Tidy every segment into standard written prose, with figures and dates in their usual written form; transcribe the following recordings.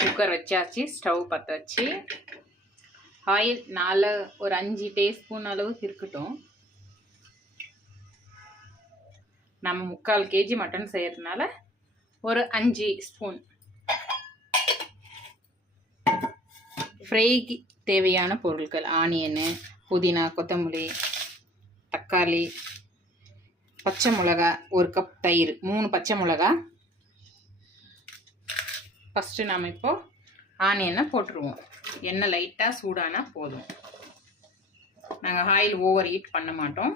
Cooker வச்சாச்சு. Stove பற்ற வச்சு ஆயில் ஒரு 5 டீஸ்பூன் அளவுக்கு இருக்கட்டும். நம்ம 3/4 kg மட்டன் செய்யறதுனால ஒரு 5 ஸ்பூன். ஃப்ரைக்கு தேவையான பொருட்கள் ஆனியனு, புதினா, கொத்தமல்லி, தக்காளி, பச்சை மிளகா, 1 கப் தயிர், 3 பச்சை மிளகா. ஃபஸ்ட்டு நாம் இப்போது ஆனியனை போட்டுருவோம். எண்ணெய் லைட்டாக சூடானா போதும். நாங்கள் ஆயில் ஓவர் ஹீட் பண்ண மாட்டோம்.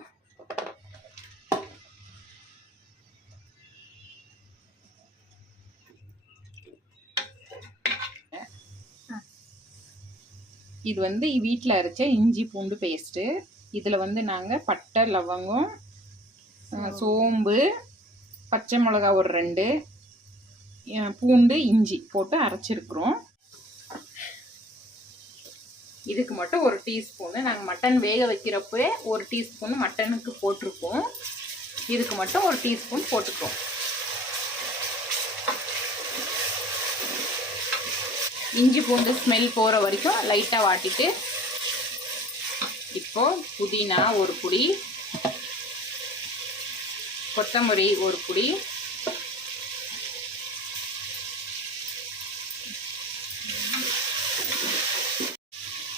இது வந்து வீட்டில் அரைச்ச இஞ்சி பூண்டு பேஸ்ட்டு. இதில் நாங்கள் பட்டை, லவங்கம், சோம்பு, பச்சை மிளகா ஒரு 2, பூண்டு, இஞ்சி போட்டு அரைச்சிருக்கிறோம். இதுக்கு மட்டும் 1 டீஸ்பூனு, நாங்கள் மட்டன் வேக வைக்கிறப்பே 1 டீஸ்பூன் மட்டனுக்கு போட்டிருக்கோம். இதுக்கு மட்டும் 1 டீஸ்பூன் போட்டுக்கிறோம். இஞ்சி பூண்டு ஸ்மெல் போகிற வரைக்கும் லைட்டாக வாட்டிட்டு, இப்போது புதினா 1 புடி, கொத்தமல்லி 1 புடி,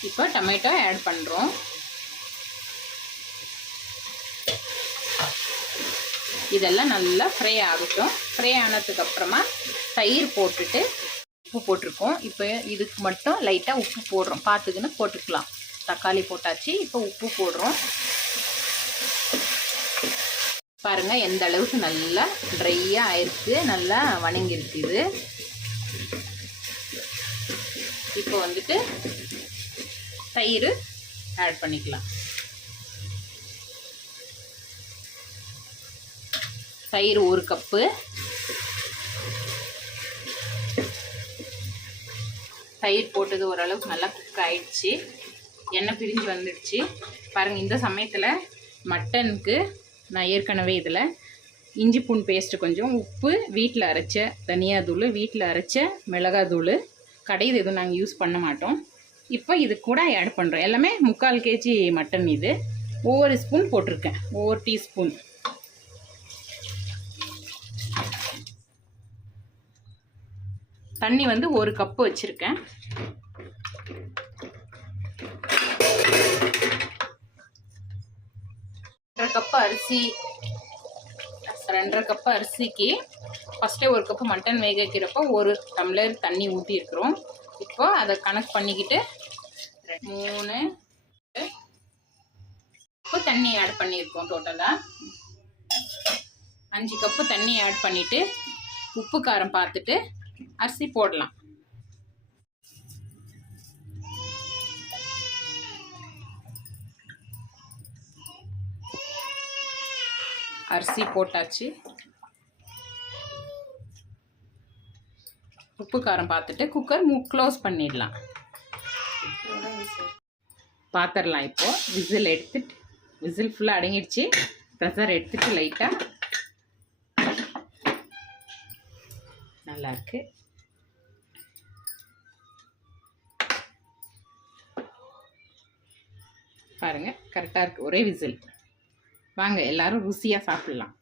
இப்போ டொமேட்டோ ஆட் பண்ணுறோம். இதெல்லாம் நல்லா ஃப்ரை ஆகட்டும். ஃப்ரை ஆனதுக்கப்புறமா தயிர் போட்டுட்டு உப்பு போட்டிருக்கோம். இப்போ இதுக்கு மட்டும் லைட்டாக உப்பு போடுறோம். பார்த்துக்கின்னு போட்டுக்கலாம். தக்காளி போட்டாச்சு. இப்போ உப்பு போடுறோம். பாருங்கள் எந்த அளவுக்கு நல்லா ட்ரையாக ஆயிருக்கு, நல்லா வணங்கிருக்கு இது. இப்போ வந்துட்டு தயிர் ஆட் பண்ணிக்கலாம். தயிர் 1 கப்பு. தயிர் போட்டது ஓரளவுக்கு நல்லா குக் ஆகிடுச்சு. எண்ணெய் பிரிஞ்சு வந்துடுச்சு. பாருங்கள், இந்த சமயத்தில் மட்டனுக்கு நான் ஏற்கனவே இதில் இஞ்சி பூண்டு பேஸ்ட்டு கொஞ்சம், உப்பு, வீட்டில் அரைச்ச தனியாத்தூள், வீட்டில் அரைச்ச மிளகாத்தூள், கடையில் எதுவும் நாங்கள் யூஸ் பண்ண மாட்டோம். இப்போ இது கூட ஆட் பண்ணுறோம். எல்லாமே 3/4 kg மட்டன். இது ஒவ்வொரு ஸ்பூன் போட்டிருக்கேன், ஒவ்வொரு டீஸ்பூன். தண்ணி 1 கப்பு வச்சுருக்கேன். அரிசி 2.5 கப்பு அரிசிக்கு ஃபஸ்ட்டே 1 கப்பு மட்டன் வேக வைக்கிறப்போ 1 டம்ளர் தண்ணி ஊற்றி இருக்கிறோம். இப்போ அதை கணக்கு பண்ணிக்கிட்டு 3 கப்பு தண்ணி ஆட் பண்ணியிருக்கோம். டோட்டலாக 5 கப்பு தண்ணி ஆட் பண்ணிவிட்டு உப்பு காரம் பார்த்துட்டு அரிசி போடலாம். அரிசி போட்டாச்சு. உப்பு காரம் பார்த்துட்டு குக்கர் க்ளோஸ் பண்ணிடலாம். பார்த்துடலாம். இப்போது விசில் எடுத்துட்டு, விசில் ஃபுல்லாக அடங்கிடுச்சு. ப்ரெஷர் எடுத்துட்டு லைட்டாக நல்லாயிருக்கு. பாருங்கள், கரெக்டாக இருக்குது. ஒரே விசில். வாங்க எல்லாரும் ருசியாக சாப்பிட்லாம்.